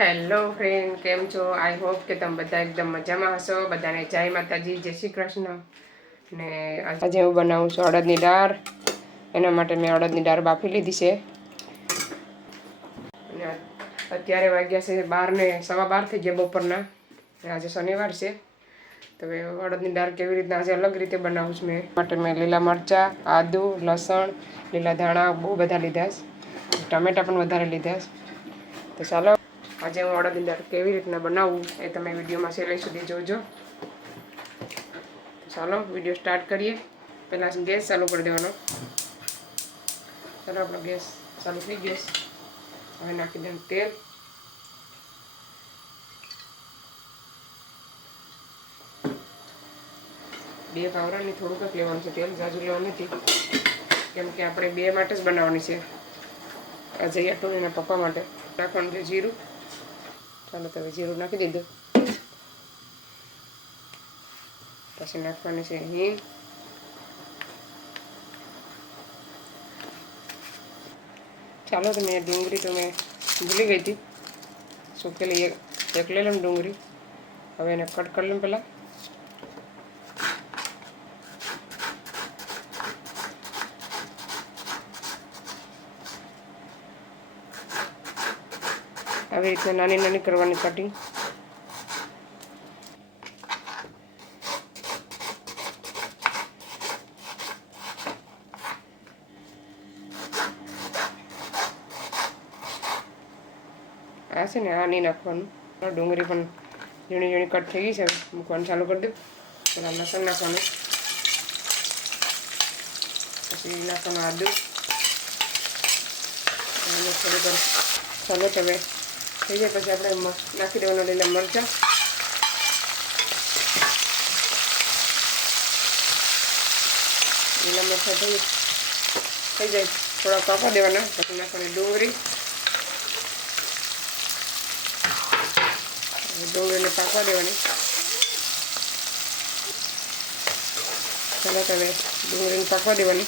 Hello friend કેમ છો? I hope કે તમે બધા એકદમ મજામાં હશો. બધાને જય માતાજી, જય શ્રી કૃષ્ણ. ને આજે હું બનાવું છું અડદની દાળ. એના માટે મેં અડદની દાળ બાફી લીધી છે. અને અત્યારે વાગ્યા છે બાર ને સવા બાર થઈ ગયા બપોરના. આજે શનિવાર છે. તો અડદની દાળ કેવી રીતના આજે અલગ રીતે બનાવું છું મેં. માટે મેં લીલા મરચાં, આદુ, લસણ, લીલા ધાણા બહુ બધા લીધા છે. ટમેટા પણ વધારે લીધા છે. તો ચાલો આજે હું ઓર્ડર અંદર કેવી રીતના બનાવું એ તમે વિડીયોમાં છેલ્લે સુધી જોજો. ચાલો, વીડિયો સ્ટાર્ટ કરીએ. પહેલાં ગેસ ચાલુ કરી દેવાનો. ચાલો, આપણો ગેસ ચાલુ થઈ ગેસ હવે નાખી દેવાનું તેલ. બે કાવરાની થોડુંક જ લેવાનું છે તેલ, જાજુ લેવાનું નથી. કેમ આપણે બે માટે જ બનાવવાની છે. અજય ટોળીના પપ્પા માટે. રાખવાનું છે જીરું. ચાલો તો હવે જીરું નાખી દીધું. પછી નાખવાની છે હિંગ. ચાલો તો મેં ડુંગળી તો મેં ભૂલી ગઈ હતી. સુકેલી એક એક લઈ લઉં ડુંગળી. હવે એને કટ કરી લઉં પહેલાં. આવી રીતના નાની નાની કરવાની કટિંગ આ છે ને આ નહીં નાખવાનું ડુંગળી પણ ઝીણી ઝીણી કટ થઈ ગઈ છે. મૂકવાનું ચાલુ કરી દઉં. પેલા લસણ નાખવાનું. પછી નાખવાનું આદુ. થોડીક ચાલો તમે થઈ જાય, પછી આપણે નાખી દેવાના લીલા મરચાં. લીલા મરચાં થઈ થઈ જાય. થોડા કાપા દેવાના, પછી નાખવાની ડુંગળી. ડુંગળીને પાકવા દેવાની. પહેલાં તમે ડુંગળીને પાકવા દેવાની.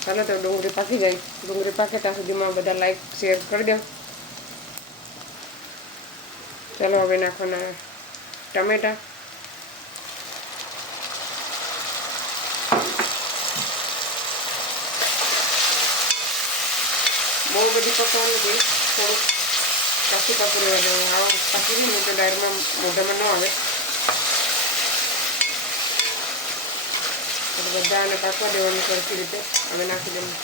ચાલો તો ડુંગળી પાકી જાય ડુંગળી પાકે ત્યાં સુધીમાં બધા લાઈક શેર કરી દો ચાલો હવે નાખવાના ટમેટા બહુ બધી પકવાનું છે થોડુંક કાચી પાકી રહેવા દેવું આવું પાકી રહી ને તો ડાયરમાં મોઢામાં ન આવે એટલે બધાને પાકવા દેવાનું સરખી રીતે. હવે નાખી દેવું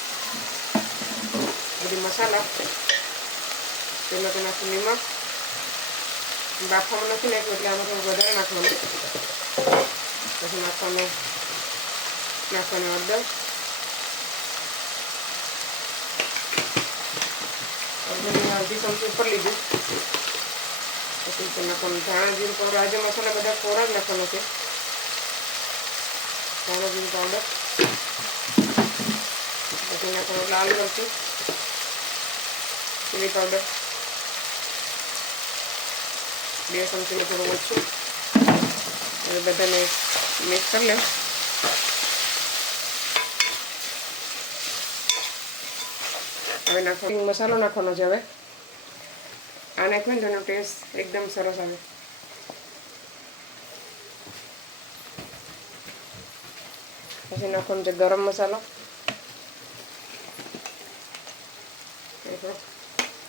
બધી મસાલા. તેમાં તો નાખી નિમક બાફામાં નથી નાખ્યું, એટલે આમાં થોડું વધારે નાખવાનું. પછી નાખવાનું નાખવાનું હળદર. હળદરની અડધી ચમચી ઉપર લીધું. પછી નાખવાનું ધાણા જીરું પાવડર. આજે મસાલા બધા કોરા જ નાખવાનો છે. ધાણા જીરું પાવડર પછી નાખવાનું લાલ મરચું ચીલી પાવડર બે ચમચીનું થોડું ઓછું હવે બધાને મિક્સ કરી લે હવે નાખવાનો મસાલો નાખવાનો છે હવે આ નાખ્યો ને તેનો ટેસ્ટ એકદમ સરસ આવે પછી નાખવાનો છે ગરમ મસાલો.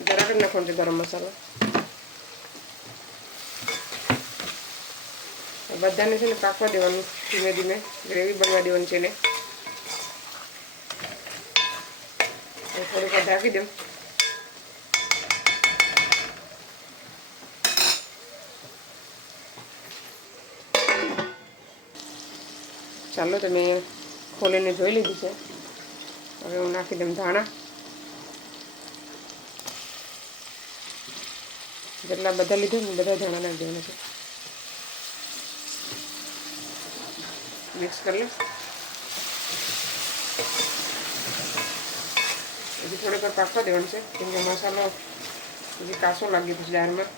જરાક જ નાખવાનો છે ગરમ મસાલો. બધાને છે ને પાકવા દેવાનું ધીમે ધીમે. ગ્રેવી બનવા દેવાની છે ને થોડીક ઢાંકી દઉં. ચાલો તમે ખોલીને જોઈ લીધું છે. હવે હું નાખી દઉં ધાણા. જેટલા બધા લીધા ને બધા ધાણા નાખી દેવાના છે. મિક્સ કરી લો. હજી થોડીક વાર પાકવા દેવાનું છે, કેમ કે મસાલો હજી કાસો લાગી પછી દાળમાં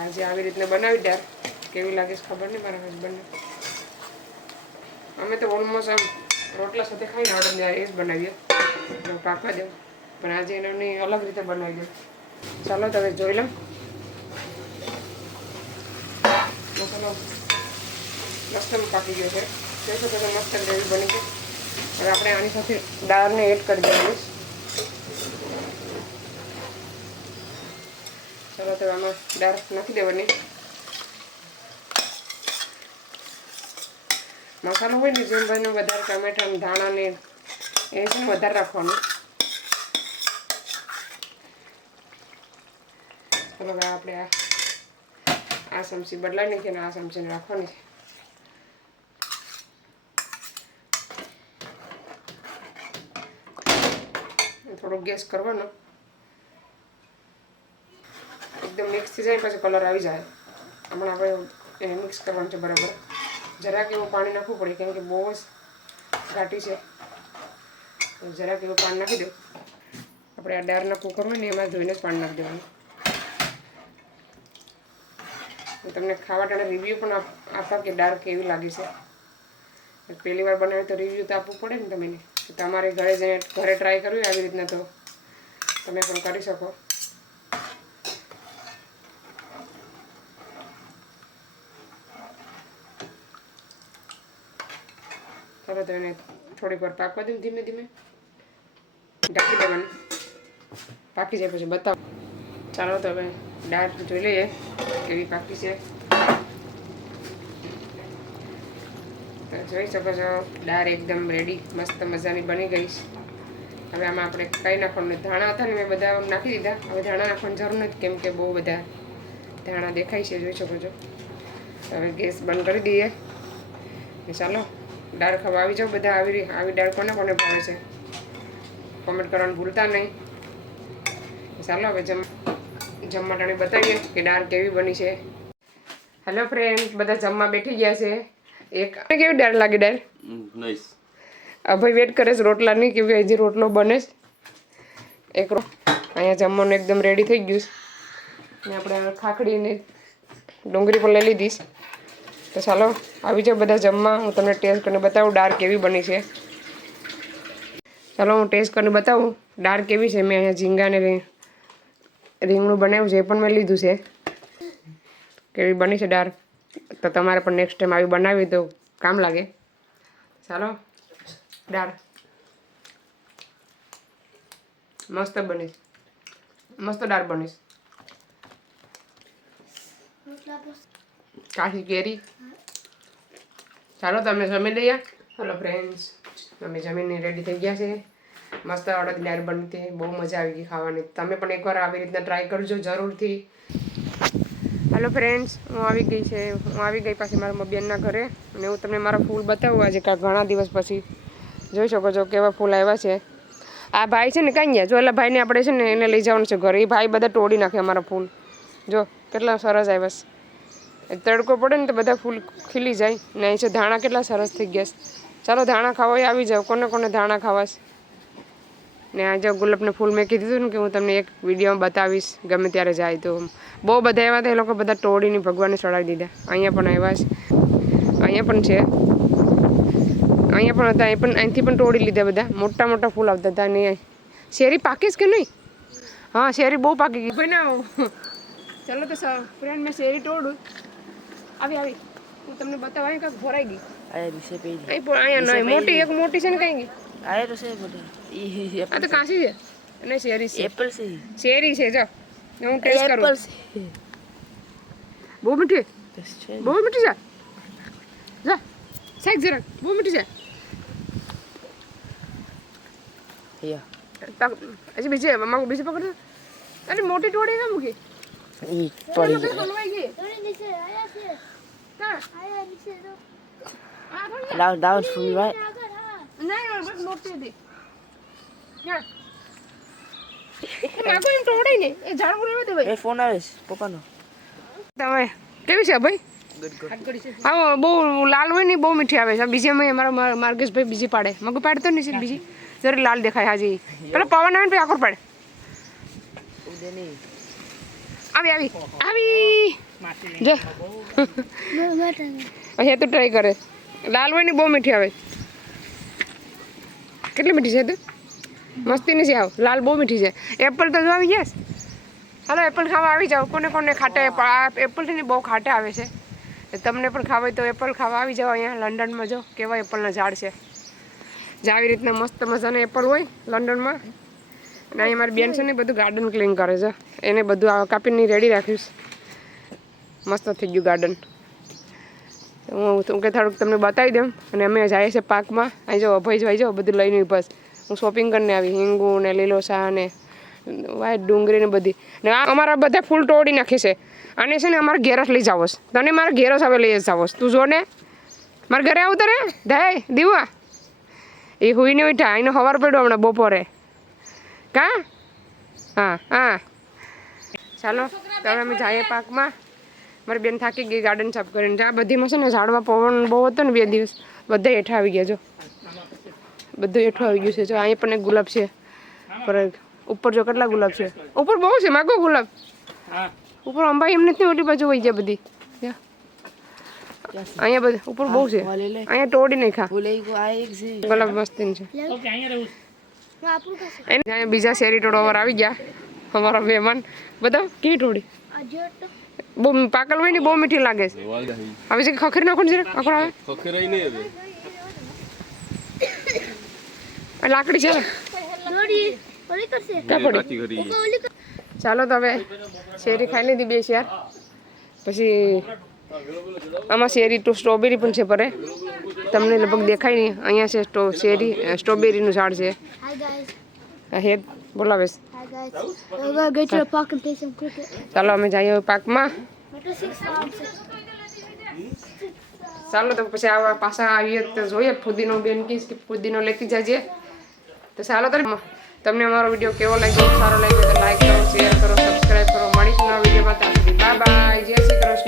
આજે આવી રીતના બનાવી દાળ કેવી લાગે છે ખબર નહીં મારા હસબન્ડને અમે તો ઓલમોસ્ટ આમ રોટલા સાથે ખાઈને ઓર્ડર જાય એ જ બનાવીએ. પાકવા દઉં પણ આજે એની અલગ રીતે બનાવી દઉં ચાલો તમે જોઈ લો મસાલો મસ્ત પાકી ગયો છે. જોઈ શકો છો મસ્ત ગ્રેવી બની છે હવે આપણે આની સાથે દાળને એડ કરી દેવાની. ચાલો તો આમાં દાળ નાખી દેવાની. મસાલો હોય ને જેમ બને વધારે ટમેટા ને ધાણા ને એ છે ને વધારે રાખવાનું. ચાલો હવે આપણે આ આ ચમચી બદલાઈ નાખીએ ને આ ચમચીને રાખવાની છે. થોડો ગેસ કરવાનો. એકદમ મિક્સ થઈ જાય પછી કલર આવી જાય. હમણાં આપણે એને મિક્સ કરવાનું છે બરાબર. જરાક એવું પાણી નાખવું પડે, કેમ કે બહુ જ ઘાટી છે. તો જરાક એવું પાણી નાખી દો. આપણે આ દાળના કુકર હોય ને, એમાં ધોઈને જ પાણી નાખી દેવાનું. તમને ખાવા ટાણે રિવ્યૂ પણ આપવા કે દાળ કેવી લાગી છે. પહેલી વાર બનાવી તો રિવ્યૂ તો આપવું પડે ને તમને. તમારે ઘરે જઈને, ઘરે ટ્રાય કરવી આવી રીતના તો તમે પણ કરી શકો. ચાલો તો એને થોડીક વાર પાકવા દઉં ધીમે ધીમે. ઢાંકી દેવાનું. પાકી જાય પછી બતાવો. ચાલો તો હવે દાળ જોઈ લઈએ કેવી પાકી છે. તો જોઈ શકો છો, દાળ એકદમ રેડી મસ્ત મજાની બની ગઈ હવે આમાં આપણે કઈ નાખવાનું ધાણા હતા ને મેં બધા નાખી દીધા. હવે ધાણા નાખવાની જરૂર નથી, કેમ કે બહુ બધા ધાણા દેખાય છે, જોઈ શકો છો. હવે ગેસ બંધ કરી દઈએ. ચાલો. દાળ ખાવા આવી જાઓ બધા આવી આવી દાળ કોને કોને ભાવે છે? કોમેન્ટ કરવાનું ભૂલતા નહીં. ચાલો હવે જમ જમવા ટાણે બતાવીએ કે દાળ કેવી બની છે. હેલો ફ્રેન્ડ બધા જમવા બેઠી ગયા છે. એક કેવી દાળ લાગે દાળ? અભય વેટ કરે છે રોટલાની કેમ કે હજી રોટલો બને છે? એક રો અહીંયા જમવાનું એકદમ રેડી થઈ ગયું છે. ને આપણે ખાખડીને ડુંગળી પણ લઈ લીધીશ તો ચાલો આવી જાઓ બધા જમવા. હું તમને ટેસ્ટ કરીને બતાવું દાળ કેવી બની છે. ચાલો હું ટેસ્ટ કરીને બતાવું દાળ કેવી છે. મેં અહીંયા ઝીંગાને રીંગણું બનાવ્યું છે એ પણ મેં લીધું છે. કેવી બની છે દાળ તો તમારે પણ નેક્સ્ટ ટાઈમ આવી બનાવી તો કામ લાગે. ચાલો દાળ મસ્ત બનીશ મસ્ત દાળ બનીશ કાશી કેરી. ચાલો તમે જમી લઈએ હલો ફ્રેન્ડ્સ અમે જમીને રેડી થઈ ગયા છે. મસ્ત અડદ દાળ બની હતી બહુ મજા આવી ગઈ ખાવાની. તમે પણ એકવાર આવી રીતના ટ્રાય કરજો જરૂરથી. હેલો ફ્રેન્ડ્સ હું આવી ગઈ છે. હું આવી ગઈ પાછી મારા બેનના ઘરે અને હું તમને મારા ફૂલ બતાવું આજે કાં ઘણા દિવસ પછી. જોઈ શકો છો કેવા ફૂલ આવ્યા છે. આ ભાઈ છે ને કાંઈ ગયા જો એટલે ભાઈને આપણે છે ને એને લઈ જવાનું છે ઘરે. એ ભાઈ બધા તોડી નાખે અમારા ફૂલ. જો, કેટલા સરસ આવ્યા છે. તડકો પડે ને તો બધા ફૂલ ખીલી જાય. ને અહીં છે ધાણા કેટલા સરસ થઈ ગયા છે. ચાલો ધાણા ખાવા આવી જાઓ. કોને કોને ધાણા ખાવાશ ને આજે ગુલાબને ફૂલ મેં કીધું હતું ને કે હું તમને એક વિડીયોમાં બતાવીશ. ગમે ત્યારે જાય તો. બહુ બધા એવા હતા, એ લોકો બધા તોડીને ભગવાનને ચડાવી દીધા. અહીંયા પણ આવ્યા છે. અહીંયા પણ છે. અહીંયા પણ હતા, એ પણ અહીંથી પણ તોડી લીધા બધા. મોટા મોટા ફૂલ આવતા હતા ને શેરી પાકીશ કે નહીં? હા, શેરી બહુ પાકી ગઈ. ભાઈ ના ચાલો તો ફ્રેન્ડ, મેં શેરી તોડું. આવી આવી. હું તમને બતાવું અહીં કાંઈક ભરાઈ ગઈ. આયા વિશે પેજ અહીં પણ અહીંયા નહીં. મોટી એક મોટી છે ને કઈ ગઈ આયા તો છે બધા ઈ આ તો કાંસી છે. અને શેરી છે. એપલ છે. શેરી છે જો. હું ટેસ્ટ એપલ કરું. છે. બહુ મીઠી. બસ છે બહુ મીઠી છે. જા. શેક જરાક. બહુ મીઠી છે. યા. તાક- હજી બીજી માગું બીજી પકડ. અરે મોટી ટોળી ના મૂકી. ઈ પડી કઈ હલવાઈ ગઈ ક્યાં? આ થોડી down down from right ના ના બસ મોટી હતી ક્યાં? એ માગો એમ તોડાય ને એ ઝાડવું રહેવા દે ભાઈ. એ ફોન આવે છે પપ્પાનો. તમે કેવી છે ભાઈ? ગુડ ગુડ હા બહુ લાલ હોય ને બહુ મીઠી આવે છે. બીજી અમે અમારા માર- માર્ગેશભાઈ બીજી પાડે. મગુ પાડતો નહીં છે બીજી? જરી લાલ દેખાય હાજી પેલા પવન આવે ને પછી પાડે. પડે નહીં. આવી આવી આવી. જો. અહીંયા તું ટ્રાય કરે. લાલ હોય ને બહુ મીઠી આવે. કેટલી મીઠી છે તું? મસ્તી નથી આવ. લાલ બહુ મીઠી છે. એપલ તો જો આવી ગયા હાલો, એપલ ખાવા આવી જાઓ. કોને કોને ખાટે એપલ ને બહુ ખાટે આવે છે. તમને પણ ખાવા હોય તો એપલ ખાવા આવી જાઓ અહીંયા, લંડનમાં જો. કેવા એપલના ઝાડ છે. જે આવી રીતના મસ્ત મજાના એપલ હોય લંડનમાં. અને અહીંયા મારી બેન છે ને બધું ગાર્ડન ક્લીન કરે છે. એને બધું કાપીને રેડી રાખ્યું છે. મસ્ત થઈ ગયું ગાર્ડન હું તું કે થોડુંક તમને બતાવી દઉં. અને અમે જઈએ છીએ પાર્કમાં. અહીં જો ભાઈ જાઓ બધું લઈને બસ હું શોપિંગ કરીને આવી. હિંગુ ને લીલો શાહ ને વાય ડુંગળી ને બધી. ને આ અમારા બધા ફૂલ તોડી નાખી છે. અને છે ને અમારા ઘેર લઈ જાવોસ તને મારા ઘેર જ હવે લઈ જ જાવોસ તું જો ને. મારા ઘરે આવું રે. દાય દીવા. એ હુઈને ઉઠા એનો હવાર પડ્યો હમણાં બપોરે. કા? હા હા. ચાલો હવે અમે જઈએ પાકમાં મારી બેન થાકી ગઈ ગાર્ડન સાફ કરીને. આ બધીમાં છે ને ઝાડમાં પવન બહુ હતો ને બે દિવસ. બધા હેઠા આવી ગયા જો. બધું હેઠું આવી ગયું છે જો. અહીંયા પણ એક ગુલાબ છે. પર ઉપર જો કેટલા ગુલાબ છે? ઉપર બહુ છે માગો ગુલાબ. ઉપર અંબાઈ એમ નથી ઓલી બાજુ વહી જાય બધી. અહીંયા બધું ઉપર બહુ છે. અહીંયા તોડી નાખા બોલે કો આ એક છે. ગુલાબ મસ્તી છે. એને બીજા શેરી ટોળો આવી ગયા, અમારા મહેમાન. બધા કેવી ટોળી? બહુ પાકલ હોય ને, બહુ મીઠી લાગે છે. હવે છે ખખરી નાખો ને જરા આખો આવે? લાકડી છે ચાલો તો હવે શેરી ખાઈ લીધી બે શેર પછી આમાં શેરી તો સ્ટ્રોબેરી પણ છે પરે. તમને લગભગ દેખાય નહીં. અહીંયા છે શેરી સ્ટ્રોબેરીનું ઝાડ છે. હેત બોલાવે ચાલો, અમે જઈએ પાકમાં. ચાલો, તો પછી આવા પાછા આવીએ તો જોઈએ. ફુદીનો બેન કહીશ કે ફુદીનો લેતી જજે. તો ચાલો, તો તમને અમારો વીડિયો કેવો લાગ્યો? સારો લાગ્યો તો લાઈક કરો શેર કરો સબસ્ક્રાઈબ કરો. મળીશું નવા વિડીયોમાં ત્યાં સુધી. બાય બાય જય શ્રી કૃષ્ણ.